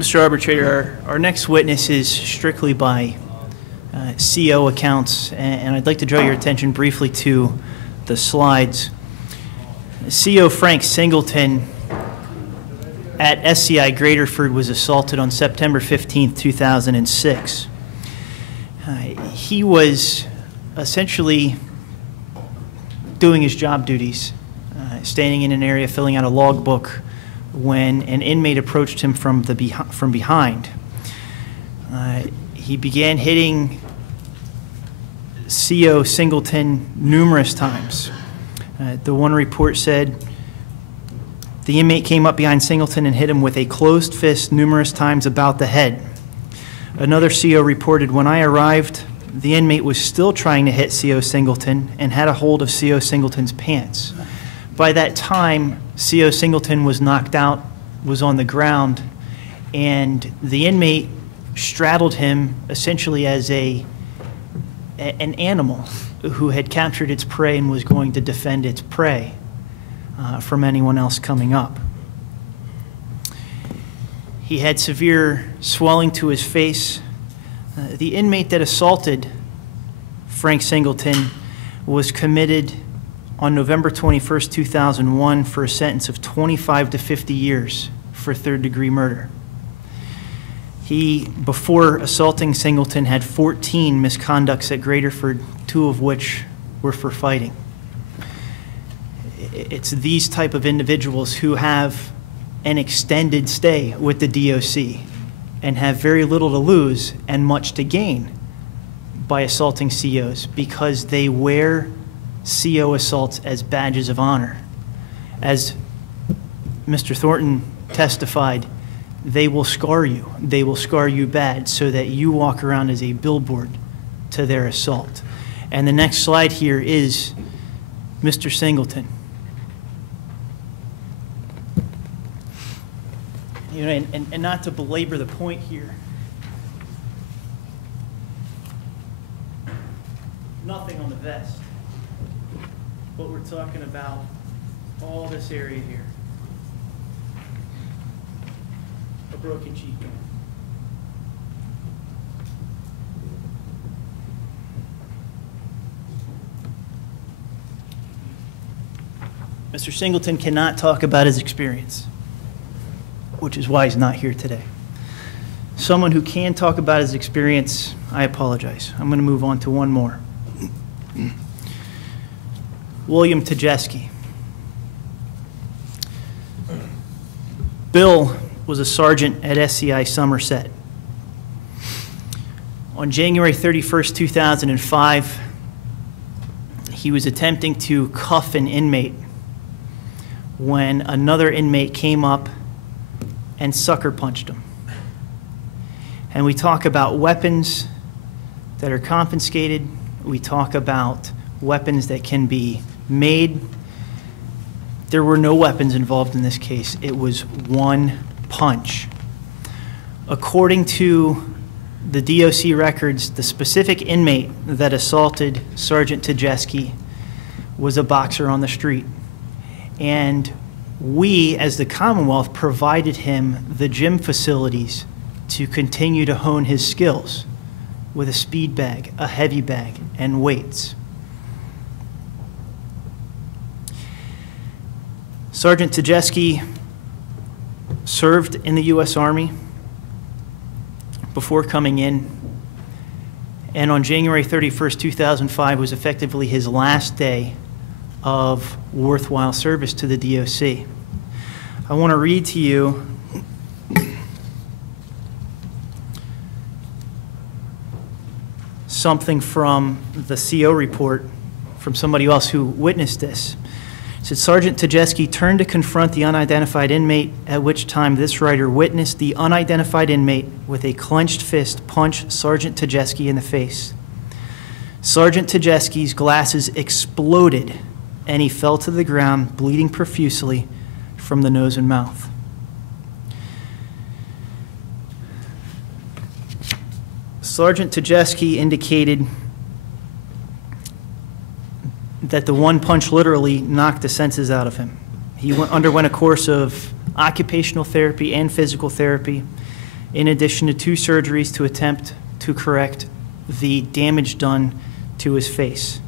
Mr. Arbitrator, our next witness is strictly by CO accounts, and I'd like to draw your attention briefly to the slides. CO Frank Singleton at SCI Graterford was assaulted on September 15, 2006. He was essentially doing his job duties, standing in an area filling out a logbook when an inmate approached him from behind. He began hitting CO Singleton numerous times. The one report said the inmate came up behind Singleton and hit him with a closed fist numerous times about the head. Another CO reported, when I arrived, the inmate was still trying to hit CO Singleton and had a hold of CO Singleton's pants. By that time, CO Singleton was knocked out, was on the ground, and the inmate straddled him essentially as an animal who had captured its prey and was going to defend its prey from anyone else coming up. He had severe swelling to his face. The inmate that assaulted Frank Singleton was committed on November 21st, 2001 for a sentence of 25 to 50 years for third-degree murder. He, before assaulting Singleton, had 14 misconducts at Graterford, 2 of which were for fighting. It's these type of individuals who have an extended stay with the DOC and have very little to lose and much to gain by assaulting COs, because they wear CO assaults as badges of honor. As Mr. Thornton testified, they will scar you. They will scar you bad so that you walk around as a billboard to their assault. And the next slide here is Mr. Singleton. You know, and not to belabor the point here, nothing on the vest, but we're talking about all this area here. A broken cheekbone. Mr. Singleton cannot talk about his experience, which is why he's not here today. Someone who can talk about his experience, I apologize. I'm going to move on to one more. William Tajeski. Bill was a sergeant at SCI Somerset. On January 31st, 2005, he was attempting to cuff an inmate when another inmate came up and sucker punched him. And we talk about weapons that are confiscated. We talk about weapons that can be made. There were no weapons involved in this case. It was one punch. According to the DOC records, the specific inmate that assaulted Sergeant Tajeski was a boxer on the street. And we, as the Commonwealth, provided him the gym facilities to continue to hone his skills with a speed bag, a heavy bag, and weights. Sergeant Tajeski served in the U.S. Army before coming in, and on January 31st, 2005 was effectively his last day of worthwhile service to the DOC. I want to read to you something from the CO report from somebody else who witnessed this. It said, Sergeant Tajeski turned to confront the unidentified inmate, at which time this writer witnessed the unidentified inmate with a clenched fist punch Sergeant Tajeski in the face. Sergeant Tajeski's glasses exploded and he fell to the ground, bleeding profusely from the nose and mouth. Sergeant Tajeski indicated that the one punch literally knocked the senses out of him. He underwent a course of occupational therapy and physical therapy. in addition to 2 surgeries to attempt to correct the damage done to his face.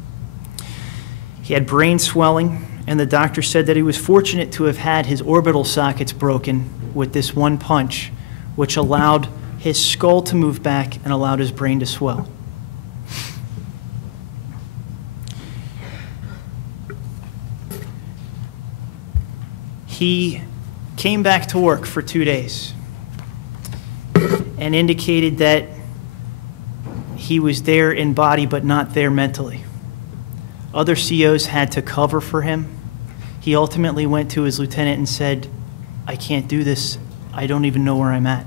He had brain swelling, and the doctor said that he was fortunate to have had his orbital sockets broken with this one punch, which allowed his skull to move back and allowed his brain to swell. He came back to work for 2 days and indicated that he was there in body but not there mentally. Other COs had to cover for him. He ultimately went to his lieutenant and said, "I can't do this. I don't even know where I'm at."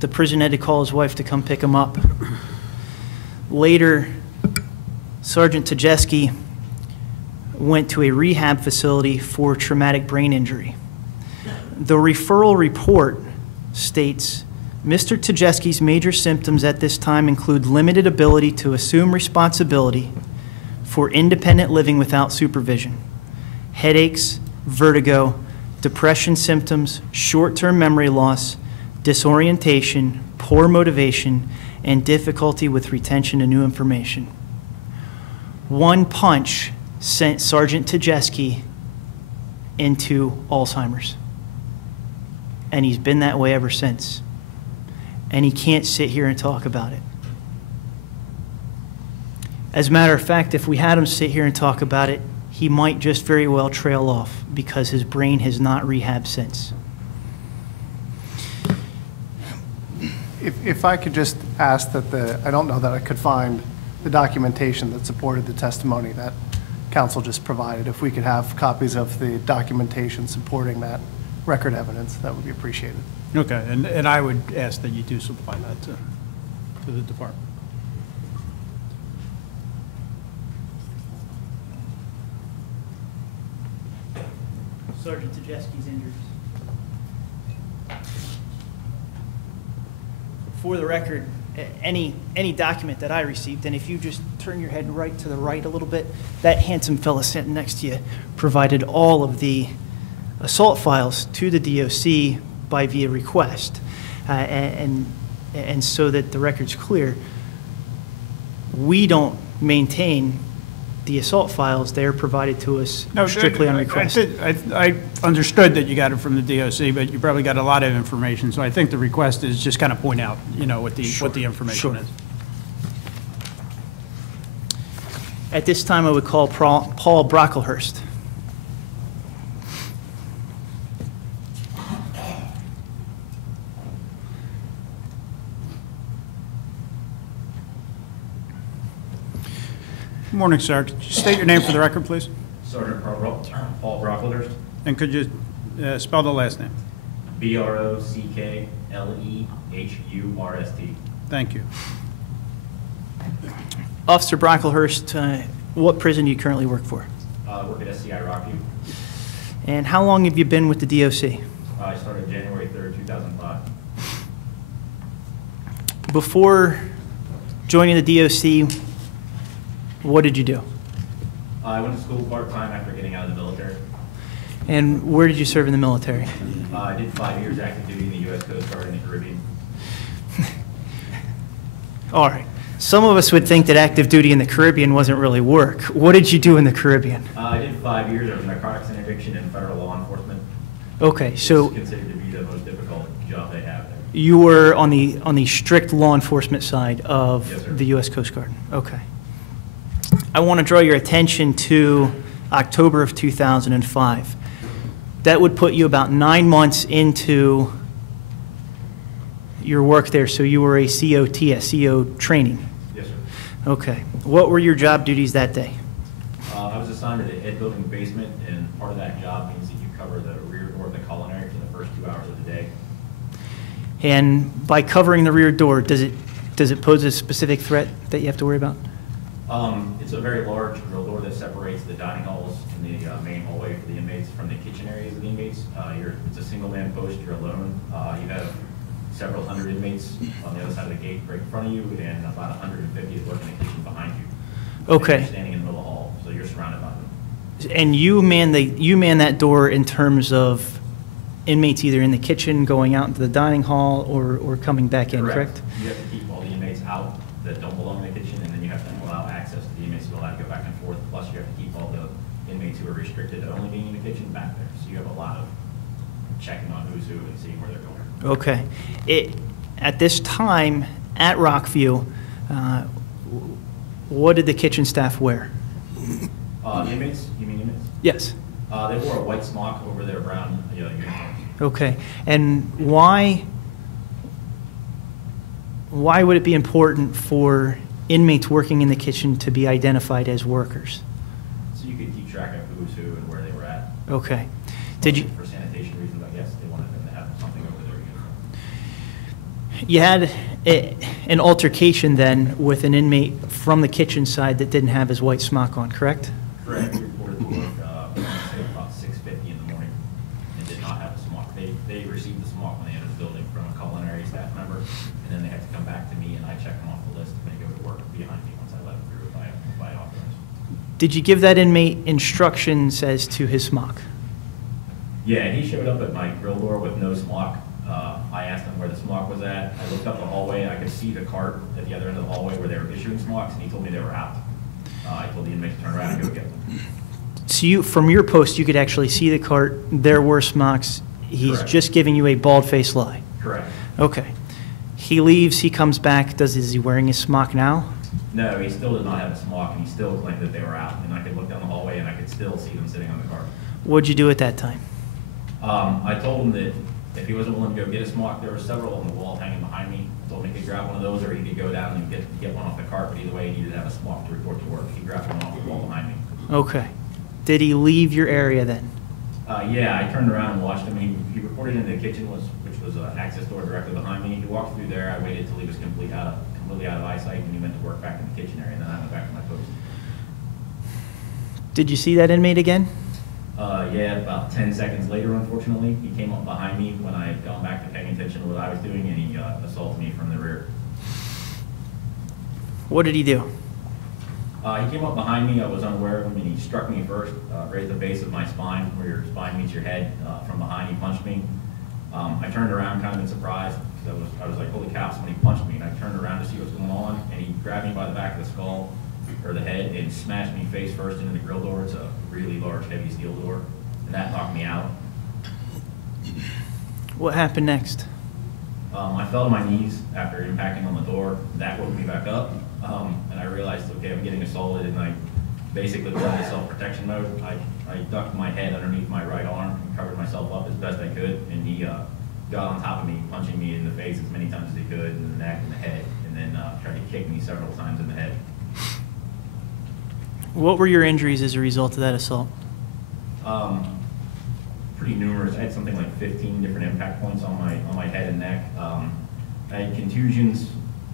The prison had to call his wife to come pick him up. Later, Sergeant Tajeski went to a rehab facility for traumatic brain injury. The referral report states, Mr. Tajeski's major symptoms at this time include limited ability to assume responsibility for independent living without supervision, headaches, vertigo, depression symptoms, short-term memory loss, disorientation, poor motivation, and difficulty with retention of new information. One punch sent Sergeant Tajeski into Alzheimer's, and he's been that way ever since. And he can't sit here and talk about it. As a matter of fact, if we had him sit here and talk about it, he might just very well trail off because his brain has not rehabbed since. If I could just ask that I don't know that I could find the documentation that supported the testimony that counsel just provided. If we could have copies of the documentation supporting that record evidence, that would be appreciated. Okay, and I would ask that you do supply that to the department. Sergeant Tajeski's injuries. For the record, any document that I received, and if you just turn your head right to the right a little bit, that handsome fella sitting next to you provided all of the assault files to the DOC by via request. And so that the record's clear, we don't maintain the assault files. They're provided to us strictly on request. I understood that you got it from the DOC, but you probably got a lot of information. So I think the request is just kind of point out, what the information is. At this time, I would call Paul Brocklehurst. Good morning, sir. Could you state your name for the record, please? Sergeant Paul Brocklehurst. And could you spell the last name? Brocklehurst. Thank you. Officer Brocklehurst, what prison do you currently work for? I work at SCI Rockview. And how long have you been with the DOC? I started January 3rd, 2005. Before joining the DOC, what did you do? I went to school part-time after getting out of the military. And where did you serve in the military? I did 5 years active duty in the U.S. Coast Guard in the Caribbean. All right. Some of us would think that active duty in the Caribbean wasn't really work. What did you do in the Caribbean? I did 5 years of narcotics interdiction in federal law enforcement. Okay, so it's considered to be the most difficult job they have there. You were on the strict law enforcement side of Yes, sir. the U.S. Coast Guard. Okay. I want to draw your attention to October of 2005. That would put you about 9 months into your work there, so you were a CO training. Yes, sir. Okay. What were your job duties that day? I was assigned to the head building basement, and part of that job means that you cover the rear door of the culinary for the first 2 hours of the day. And by covering the rear door, does it pose a specific threat that you have to worry about? It's a very large grill door that separates the dining halls and the main hallway for the inmates from the kitchen areas of the inmates. It's a single-man post. You're alone. You have several hundred inmates on the other side of the gate right in front of you, and about 150 is working in the kitchen behind you. Okay. And you're standing in the middle of the hall, so you're surrounded by them. And you man that door in terms of inmates either in the kitchen, going out into the dining hall, or coming back in, correct? You have to keep all the inmates out that don't belong in the kitchen, and then you have to allow access to the inmates to be allowed to go back and forth. Plus, you have to keep all the inmates who are restricted to only being in the kitchen back there. So you have a lot of checking on who's who and seeing where they're going. Okay. At this time, at Rockview, what did the kitchen staff wear? Inmates? You mean inmates? Yes. They wore a white smock over their brown uniforms. Okay. And why would it be important for inmates working in the kitchen to be identified as workers? So you could keep track of who's who and where they were at. Okay. Did you? For sanitation reasons, I guess, they wanted them to have something over their uniform. You had an altercation then with an inmate from the kitchen side that didn't have his white smock on, correct? Correct. We reported to work, I want to say about 6:50 in the morning, and did not have a smock. They received the smock when they entered the building from a culinary staff member, and then they had to come back to me, and I checked them off the list, and they go to work behind me once I let them through if I authorized. Did you give that inmate instructions as to his smock? Yeah, he showed up at my grill door with no smock. I asked him where the smock was at. I looked up the hallway, and I could see the cart at the other end of the hallway where they were issuing smocks, and he told me they were out. I told the inmate to turn around and go get them. So from your post, you could actually see the cart, there were smocks. He's Correct. just giving you a bald-faced lie. Correct. Okay. He leaves, he comes back, is he wearing his smock now? No, he still did not have a smock, and he still claimed that they were out. And I could look down the hallway, and I could still see them sitting on the cart. What'd you do at that time? I told him that if he wasn't willing to go get a smock, there were several on the wall hanging behind me. I told him he could grab one of those, or he could go down and get one off the cart, but either way, he needed to have a smock to report to work. He grabbed one off the wall behind me. Okay. Did he leave your area then? Yeah, I turned around and watched him. He reported into the kitchen, which was an access door directly behind me. He walked through there. I waited till he was completely out of eyesight, and he went to work back in the kitchen area, and then I went back to my post. Did you see that inmate again? Yeah, about 10 seconds later, unfortunately, he came up behind me when I had gone back to paying attention to what I was doing, and he assaulted me from the rear. What did he do? He came up behind me. I was unaware of him, and he struck me first, right at the base of my spine, where your spine meets your head. From behind, he punched me. I turned around kind of in surprise, because I was like, holy cow, somebody punched me. And I turned around to see what's going on, and he grabbed me by the back of the skull, or the head, and smashed me face first into the grill door. It's a really large, heavy steel door, and that knocked me out. What happened next? I fell to my knees after impacting on the door. That woke me back up, and I realized, okay, I'm getting assaulted, and I basically went into self-protection mode. I ducked my head underneath my right arm and covered myself up as best I could, and he got on top of me, punching me in the face as many times as he could, in the neck and the head, and then tried to kick me several times in the head. What were your injuries as a result of that assault? Pretty numerous. I had something like 15 different impact points on my head and neck. I had contusions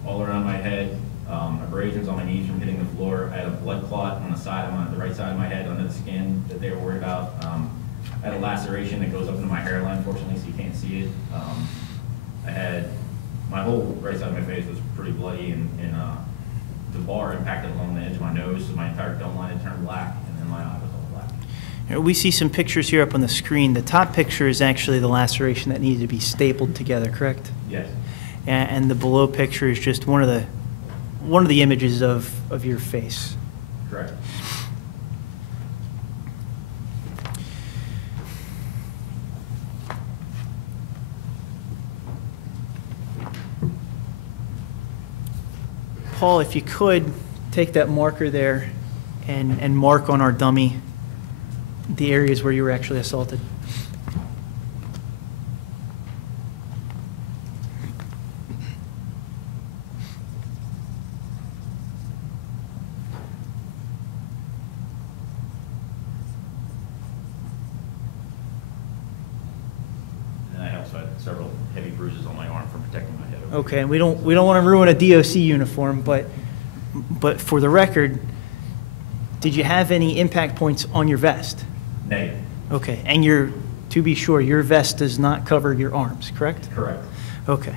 all around my head, abrasions on my knees from hitting the floor. I had a blood clot on the right side of my head under the skin that they were worried about. I had a laceration that goes up into my hairline, fortunately, so you can't see it. I had my whole right side of my face was pretty bloody, and the bar impacted along the edge of my nose, so my entire gum line had turned black, and then my eye was all black. Here, we see some pictures here up on the screen. The top picture is actually the laceration that needed to be stapled together, correct? Yes. And the below picture is just one of the images of your face. Correct. Paul, if you could, take that marker there and mark on our dummy the areas where you were actually assaulted. And I also had several heavy bruises on my arm from protecting my head. Okay, and we don't want to ruin a DOC uniform, but for the record, did you have any impact points on your vest? Negative. Okay, and to be sure, your vest does not cover your arms, correct? Correct. Okay.